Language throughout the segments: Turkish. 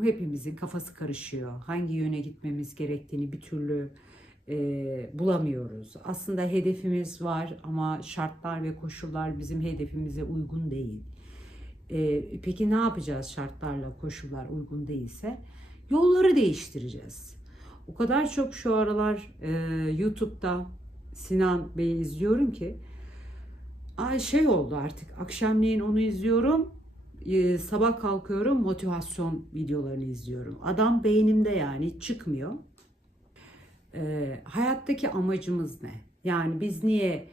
düşünüyorum hepimizin kafası karışıyor. Hangi yöne gitmemiz gerektiğini bir türlü e, bulamıyoruz. Aslında hedefimiz var ama şartlar ve koşullar bizim hedefimize uygun değil. E, peki ne yapacağız şartlarla koşullar uygun değilse? Yolları değiştireceğiz. O kadar çok şu aralar e, YouTube'da Sinan Bey'i izliyorum ki ay şey oldu artık akşamleyin onu izliyorum e, sabah kalkıyorum motivasyon videolarını izliyorum. Adam beynimde yani çıkmıyor. E, hayattaki amacımız ne? Yani biz niye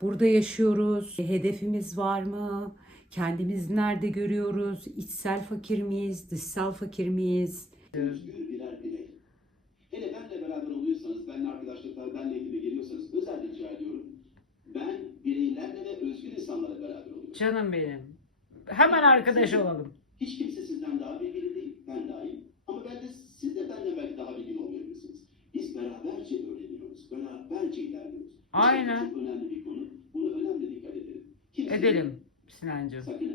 burada yaşıyoruz? Hedefimiz var mı? Kendimizi nerede görüyoruz? İçsel fakir miyiz? Dışsal fakir miyiz? özgür birer birey. Hele benle beraber oluyorsanız, benle arkadaşlıklar, benle eğitime geliyorsanız özellikle rica ediyorum. Ben bireylerle ve özgür insanlarla beraber oluyorum. Canım benim. Hemen arkadaş olalım. Hiç kimse sizden daha bilgili değil, ben dahil. Ama belki siz de benden belki daha bilgili olmayabilirsiniz. Biz beraberce öğreniyoruz, beraberce ilerliyoruz. Bu Aynen. Çok önemli bir konu. Bunu önemli dikkat edelim. Kimseyi- Edelim Sinancığım. Sakın ha.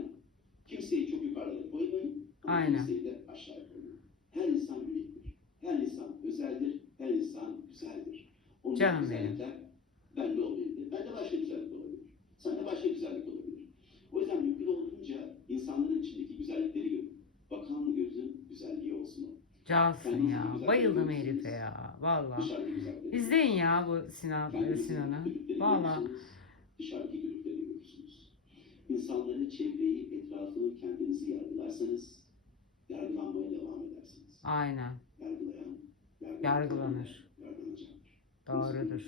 Kimseyi çok yukarıda koymayın. Aynen. Kimseyi de aşağıya koymayın. Her insan uniktir. Her insan özeldir. Her insan güzeldir. Onun Canım güzellikler Cansın ya. Bayıldım herife ya. Valla. İzleyin ya bu Sinan, Kendinizi Sinan'ı. Valla. İnsanları, çevreyi, etrafı, kendinizi yargılarsanız yargılanmaya devam edersiniz. Aynen. Yargılayan, Yargılanır. Yargılanacaktır. Doğrudur.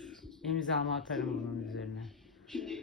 İmzamı atarım bunun üzerine. Şimdi